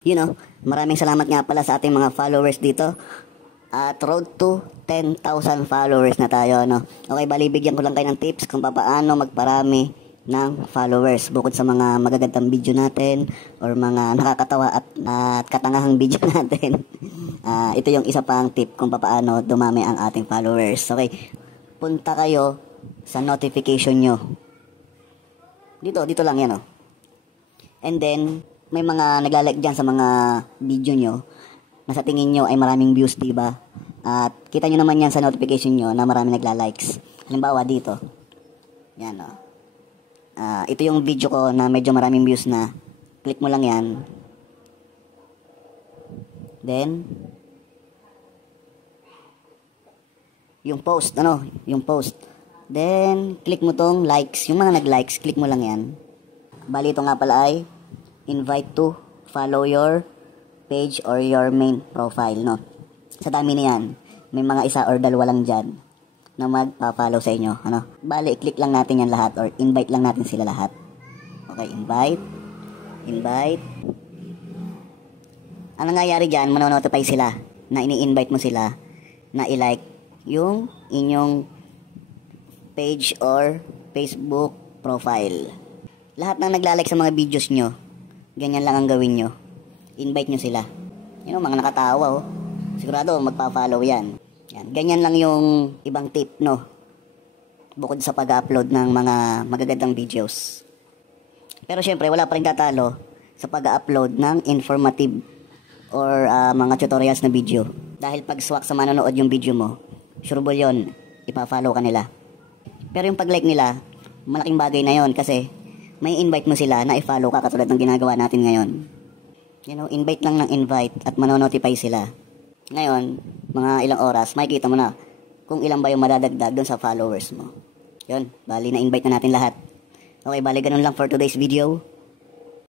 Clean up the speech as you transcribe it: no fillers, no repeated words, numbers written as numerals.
Maraming salamat nga pala sa ating mga followers dito. At road to 10,000 followers na tayo, no? Okay, bali bigyan ko lang kayo ng tips kung paano magparami ng followers bukod sa mga magagandang video natin or mga nakakatawa at katangahang video natin. Ito yung isa pang tip kung paano dumami ang ating followers. Okay, punta kayo sa notification nyo. Dito lang yan, oh. And then may mga naglalike dyan sa mga video nyo na sa tingin nyo ay maraming views, diba? At kita nyo naman yan sa notification nyo na maraming naglalikes. Halimbawa dito, yan, o. Ito yung video ko na medyo maraming views na. Click mo lang yan. Then yung post, yung post. Then click mo tong likes. Yung mga naglikes, click mo lang yan. Bali ito nga pala ay invite to follow your page or your main profile, no? Sa dami na yan, may mga isa or dalawa lang dyan na magpa-follow sa inyo, ano? Bali, i-click lang natin yan lahat or invite lang natin sila lahat. Okay, invite. Ang nangyayari dyan, manonotify sila na ini-invite mo sila na i-like yung inyong page or Facebook profile. Lahat ng naglalike sa mga videos nyo, ganyan lang ang gawin nyo. Invite nyo sila. Mga nakatawa, oh. Sigurado, magpa-follow yan. Ganyan lang yung ibang tip, no? Bukod sa pag-upload ng mga magagandang videos. Pero syempre, wala pa rin tatalo sa pag-upload ng informative or mga tutorials na video. Dahil pag swak sa manonood yung video mo, sureball yun, ipa-follow ka nila. Pero yung pag-like nila, malaking bagay na yon kasi may invite mo sila na i-follow ka katulad ng ginagawa natin ngayon. Invite lang ng invite at manonotify sila. Ngayon, mga ilang oras, makikita mo na kung ilan ba yung madadagdag doon sa followers mo. Yun, bali na invite na natin lahat. Okay, bali ganun lang for today's video.